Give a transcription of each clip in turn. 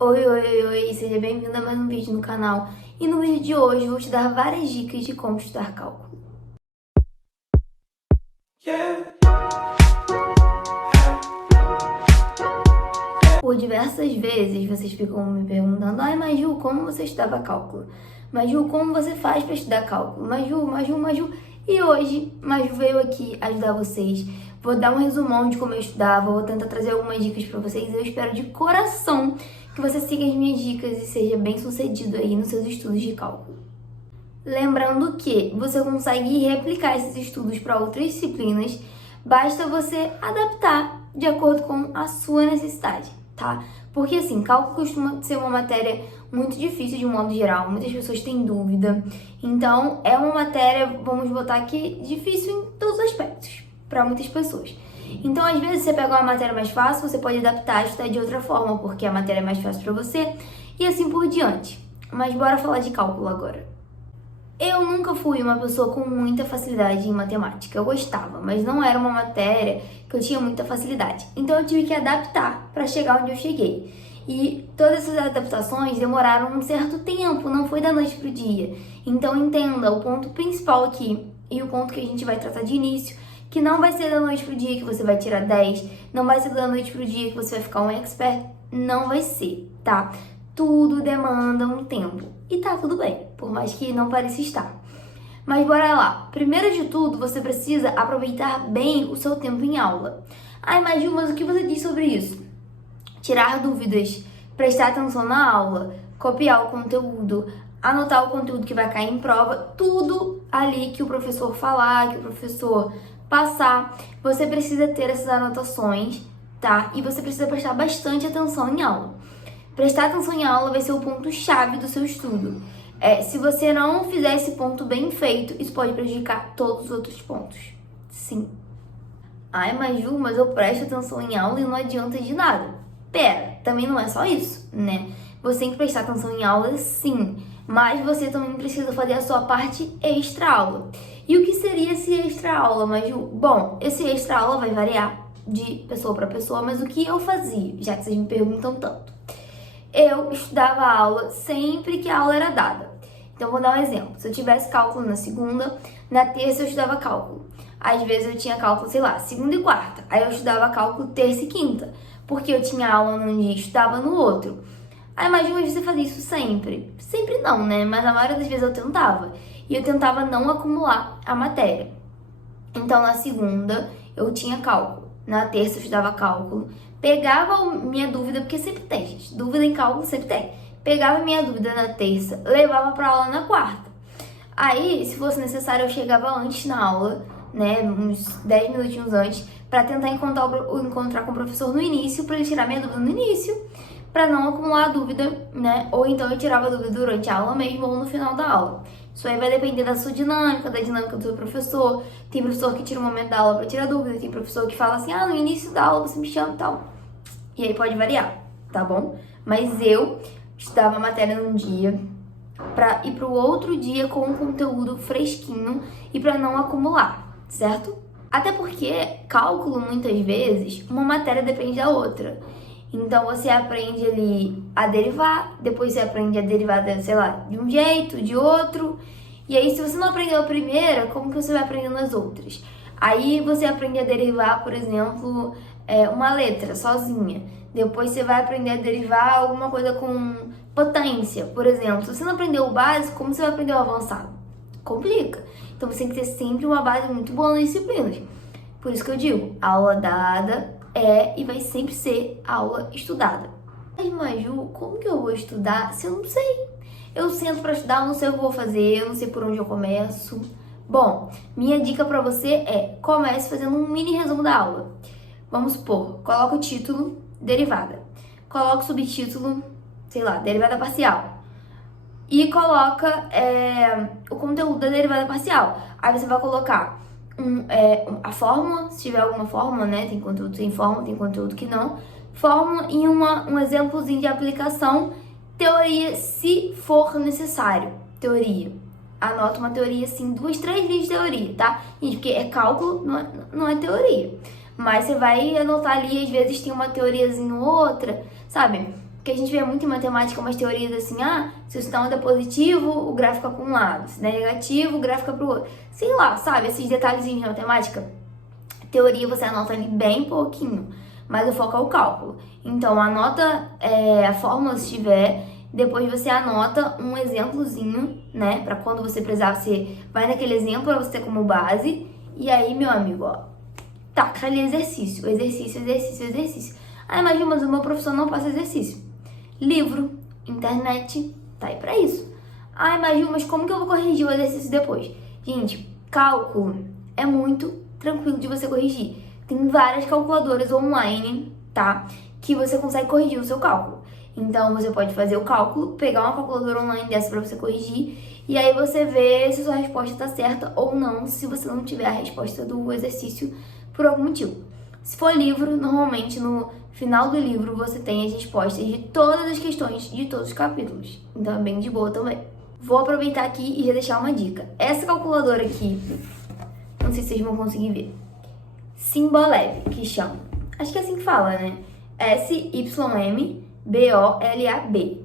Oi, seja bem-vindo a mais um vídeo no canal. E no vídeo de hoje eu vou te dar várias dicas de como estudar cálculo. Por diversas vezes vocês ficam me perguntando: ai, mas Ju, como você estudava cálculo? Mas Ju, como você faz para estudar cálculo? Mas Ju. E hoje, Maju veio aqui ajudar vocês. Vou dar um resumão de como eu estudava, vou tentar trazer algumas dicas para vocês. Eu espero de coração que você siga as minhas dicas e seja bem sucedido aí nos seus estudos de cálculo. Lembrando que você consegue replicar esses estudos para outras disciplinas, basta você adaptar de acordo com a sua necessidade, tá? Porque assim, cálculo costuma ser uma matéria muito difícil de um modo geral, muitas pessoas têm dúvida. Então, é uma matéria, vamos botar aqui, difícil em todos os aspectos, para muitas pessoas. Então, às vezes, você pega uma matéria mais fácil, você pode adaptar e estudar de outra forma, porque a matéria é mais fácil para você, e assim por diante. Mas bora falar de cálculo agora. Eu nunca fui uma pessoa com muita facilidade em matemática. Eu gostava, mas não era uma matéria que eu tinha muita facilidade. Então eu tive que adaptar para chegar onde eu cheguei. E todas essas adaptações demoraram um certo tempo, não foi da noite pro dia. Então entenda o ponto principal aqui e o ponto que a gente vai tratar de início, que não vai ser da noite pro dia que você vai tirar 10, não vai ser da noite pro dia que você vai ficar um expert, não vai ser, tá? Tudo demanda um tempo. E tá tudo bem, por mais que não pareça estar. Mas bora lá. Primeiro de tudo, você precisa aproveitar bem o seu tempo em aula. Ai, mas Ju, mas o que você diz sobre isso? Tirar dúvidas, prestar atenção na aula, copiar o conteúdo, anotar o conteúdo que vai cair em prova, tudo ali que o professor falar, que o professor passar, você precisa ter essas anotações, tá? E você precisa prestar bastante atenção em aula. Prestar atenção em aula vai ser o ponto-chave do seu estudo. Se você não fizer esse ponto bem feito, isso pode prejudicar todos os outros pontos. Sim. Ai, mas Ju, mas eu presto atenção em aula e não adianta de nada. Pera, também não é só isso, né? Você tem que prestar atenção em aula, sim. Mas você também precisa fazer a sua parte extra-aula. E o que seria esse extra-aula, Maju? Bom, esse extra-aula vai variar de pessoa para pessoa, mas o que eu fazia, já que vocês me perguntam tanto? Eu estudava aula sempre que a aula era dada. Então, vou dar um exemplo. Se eu tivesse cálculo na segunda, na terça eu estudava cálculo. Às vezes eu tinha cálculo, sei lá, segunda e quarta. Aí eu estudava cálculo terça e quinta, porque eu tinha aula num dia e estudava no outro. Aí, imagina você fazer isso sempre. Sempre não, né? Mas a maioria das vezes eu tentava. E eu tentava não acumular a matéria. Então, na segunda eu tinha cálculo. Na terça eu estudava cálculo. Pegava minha dúvida, porque sempre tem, gente. Dúvida em cálculo sempre tem. Pegava minha dúvida na terça, levava pra aula na quarta. Aí, se fosse necessário, eu chegava antes na aula, né? Uns 10 minutinhos antes, pra tentar encontrar com o professor no início, pra ele tirar minha dúvida no início, pra não acumular a dúvida, né? Ou então eu tirava a dúvida durante a aula mesmo ou no final da aula. Isso aí vai depender da sua dinâmica, da dinâmica do seu professor. Tem professor que tira um momento da aula pra tirar dúvida, tem professor que fala assim: ah, no início da aula você me chama e tal. E aí pode variar, tá bom? Mas eu estudava a matéria num dia pra ir pro outro dia com um conteúdo fresquinho e pra não acumular, certo? Até porque cálculo, muitas vezes, uma matéria depende da outra. Então, você aprende ali a derivar, depois você aprende a derivar, sei lá, de um jeito, de outro. E aí, se você não aprendeu a primeira, como que você vai aprendendo as outras? Aí, você aprende a derivar, por exemplo, uma letra sozinha. Depois, você vai aprender a derivar alguma coisa com potência, por exemplo. Se você não aprendeu o básico, como você vai aprender o avançado? Complica. Então, você tem que ter sempre uma base muito boa nas disciplinas. Por isso que eu digo, aula dada e vai sempre ser aula estudada. Mas, Maju, como que eu vou estudar se eu não sei? Eu sento pra estudar, eu não sei o que eu vou fazer, eu não sei por onde eu começo. Bom, minha dica pra você é: comece fazendo um mini resumo da aula. Vamos supor, coloca o título, derivada. Coloca o subtítulo, sei lá, derivada parcial. E coloca o conteúdo da derivada parcial. Aí você vai colocar a fórmula, se tiver alguma fórmula, né? Tem conteúdo sem fórmula, tem conteúdo que não. Fórmula e um exemplozinho de aplicação. Teoria, se for necessário. Teoria. Anota uma teoria, assim, 2, 3 linhas de teoria, tá? Gente, porque é cálculo, não é teoria. Mas você vai anotar ali, às vezes tem uma teoriazinha ou outra, sabe? Porque a gente vê muito em matemática umas teorias assim, se o sinal é positivo, o gráfico é para um lado, se é negativo, o gráfico é para o outro. Sei lá, sabe? Esses detalhezinhos de matemática. Teoria você anota ali bem pouquinho, mas o foco é o cálculo. Então, anota a fórmula se tiver, depois você anota um exemplozinho, né? Para quando você precisar, você vai naquele exemplo para você ter como base. E aí, meu amigo, ó, taca ali exercício. Imagina, mas o meu professor não passa exercício. Livro, internet, tá aí pra isso. Imagina, mas como que eu vou corrigir o exercício depois? Gente, cálculo é muito tranquilo de você corrigir. Tem várias calculadoras online, tá? Que você consegue corrigir o seu cálculo. Então, você pode fazer o cálculo, pegar uma calculadora online dessa pra você corrigir, e aí você vê se sua resposta tá certa ou não, se você não tiver a resposta do exercício por algum motivo. Se for livro, normalmente no final do livro você tem as respostas de todas as questões de todos os capítulos. Então é bem de boa também. Vou aproveitar aqui e já deixar uma dica. Essa calculadora aqui, não sei se vocês vão conseguir ver. Symbolab, que chama. Acho que é assim que fala, né? SYMBOLAB.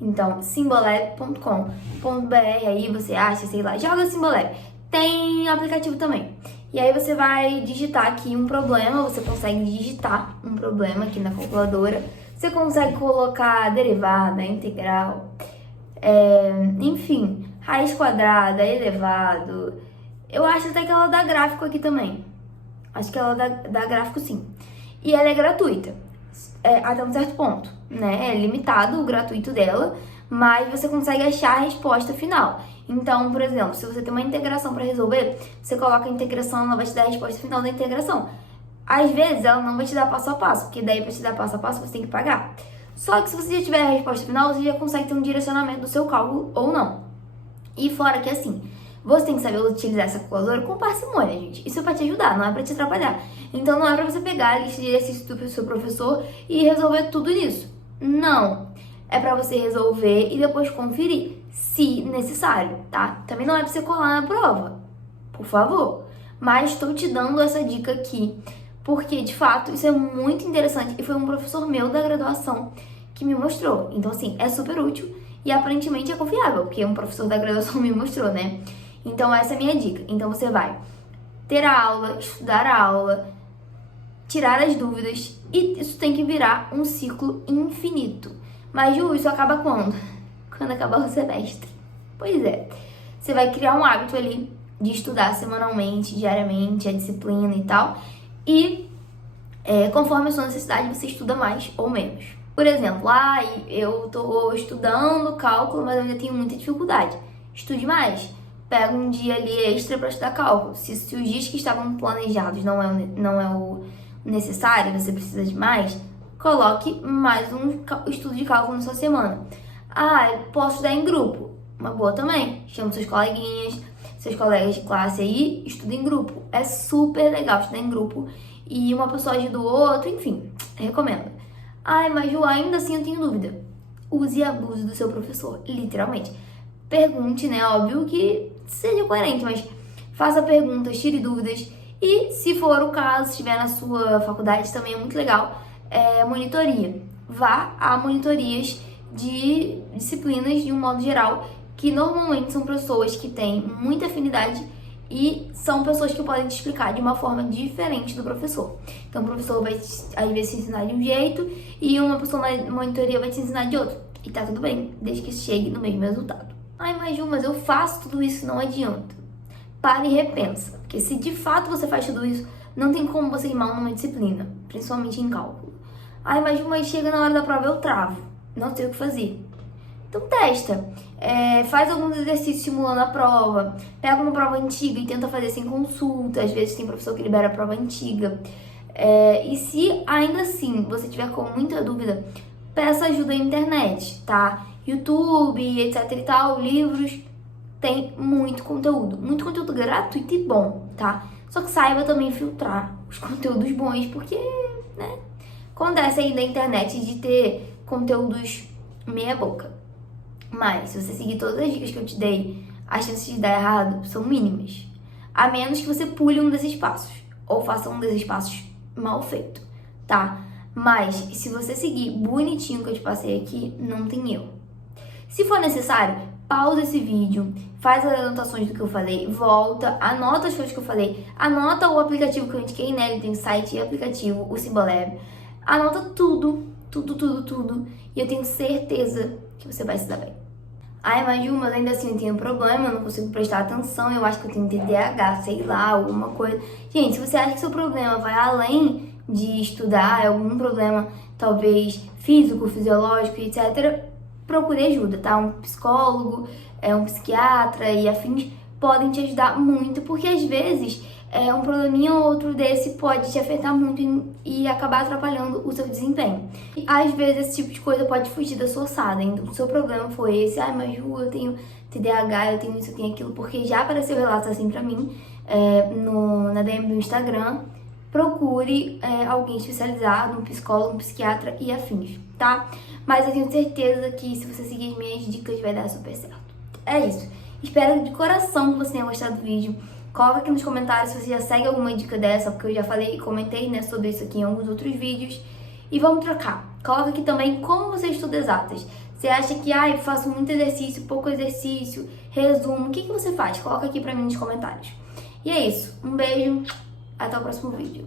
Então, symbolab.com.br, aí você acha, sei lá, joga Symbolab. Tem aplicativo também. E aí você vai digitar aqui um problema, você consegue digitar um problema aqui na calculadora. Você consegue colocar derivada, integral, enfim, raiz quadrada, elevado. Eu acho até que ela dá gráfico aqui também. Acho que ela dá gráfico sim. E ela é gratuita, até um certo ponto, né? É limitado o gratuito dela, mas você consegue achar a resposta final. Então, por exemplo, se você tem uma integração para resolver, você coloca a integração, ela vai te dar a resposta final da integração. Às vezes, ela não vai te dar passo a passo, porque daí para te dar passo a passo você tem que pagar. Só que se você já tiver a resposta final, você já consegue ter um direcionamento do seu cálculo ou não. E fora que assim, você tem que saber utilizar essa calculadora com parcimônia, gente. Isso é para te ajudar, não é para te atrapalhar. Então, não é para você pegar a lista de exercícios do seu professor e resolver tudo nisso. Não. É para você resolver e depois conferir, se necessário, tá? Também não é para você colar na prova, por favor. Mas estou te dando essa dica aqui, porque de fato isso é muito interessante e foi um professor meu da graduação que me mostrou. Então, assim, é super útil e aparentemente é confiável, porque um professor da graduação me mostrou, né? Então, essa é a minha dica. Então, você vai ter a aula, estudar a aula, tirar as dúvidas e isso tem que virar um ciclo infinito. Mas, Ju, isso acaba quando? Quando acabar o semestre. Pois é. Você vai criar um hábito ali de estudar semanalmente, diariamente, a disciplina e tal. E conforme a sua necessidade, você estuda mais ou menos. Por exemplo, eu tô estudando cálculo, mas eu ainda tenho muita dificuldade. Estude mais. Pega um dia ali extra para estudar cálculo. Se os dias que estavam planejados não é o necessário, você precisa de mais, coloque mais um estudo de cálculo na sua semana. Eu posso estudar em grupo. Uma boa também. Chama seus coleguinhas, seus colegas de classe aí, estuda em grupo. É super legal estudar em grupo. E uma pessoa ajuda o outro, enfim, recomendo. Mas Ju, ainda assim eu tenho dúvida. Use e abuse do seu professor, literalmente. Pergunte, né? Óbvio que seja coerente, mas faça perguntas, tire dúvidas. E se for o caso, se estiver na sua faculdade, também é muito legal, monitoria. Vá a monitorias de disciplinas de um modo geral, que normalmente são pessoas que têm muita afinidade e são pessoas que podem te explicar de uma forma diferente do professor. Então, o professor vai, às vezes, te ensinar de um jeito e uma pessoa na monitoria vai te ensinar de outro. E tá tudo bem, desde que chegue no mesmo resultado. Mas eu faço tudo isso e não adianta. Pare e repensa, porque se de fato você faz tudo isso, não tem como você ir mal numa disciplina, principalmente em cálculo. Mas chega na hora da prova eu travo, não sei o que fazer. Então testa, faz alguns exercícios simulando a prova, pega uma prova antiga e tenta fazer sem consulta, às vezes tem professor que libera a prova antiga. E se ainda assim você tiver com muita dúvida, peça ajuda na internet, tá? YouTube, etc e tal, livros, tem muito conteúdo gratuito e bom, tá? Só que saiba também filtrar os conteúdos bons, porque, né, acontece aí na internet de ter conteúdos meia boca. Mas, se você seguir todas as dicas que eu te dei, as chances de dar errado são mínimas. A menos que você pule um desses passos, ou faça um desses passos mal feito, tá? Mas, se você seguir bonitinho o que eu te passei aqui, não tem erro. Se for necessário, pausa esse vídeo, faz as anotações do que eu falei, volta, anota as coisas que eu falei, anota o aplicativo que eu indiquei, né? Ele tem site e aplicativo, o Cibolab. Anota tudo, tudo. E eu tenho certeza que você vai se dar bem. Ai, mas ainda assim eu tenho problema, eu não consigo prestar atenção, eu acho que eu tenho TDAH, sei lá, alguma coisa. Gente, se você acha que seu problema vai além de estudar, é algum problema talvez físico, fisiológico, etc., procure ajuda, tá? Um psicólogo, um psiquiatra e afins podem te ajudar muito, porque às vezes um probleminha ou outro desse pode te afetar muito e acabar atrapalhando o seu desempenho. E, às vezes esse tipo de coisa pode fugir da sua ossada. Então, o seu problema foi esse, mas Ju, eu tenho TDAH, eu tenho isso, eu tenho aquilo, porque já apareceu relatos assim pra mim na DM do Instagram. Procure alguém especializado, um psicólogo, um psiquiatra e afins, tá? Mas eu tenho certeza que se você seguir as minhas dicas vai dar super certo. É isso. Espero de coração que você tenha gostado do vídeo. Coloca aqui nos comentários se você já segue alguma dica dessa, porque eu já falei e comentei, né, sobre isso aqui em alguns outros vídeos. E vamos trocar. Coloca aqui também como você estuda exatas. Você acha que, eu faço muito exercício, pouco exercício, resumo. O que você faz? Coloca aqui pra mim nos comentários. E é isso. Um beijo. Até o próximo vídeo.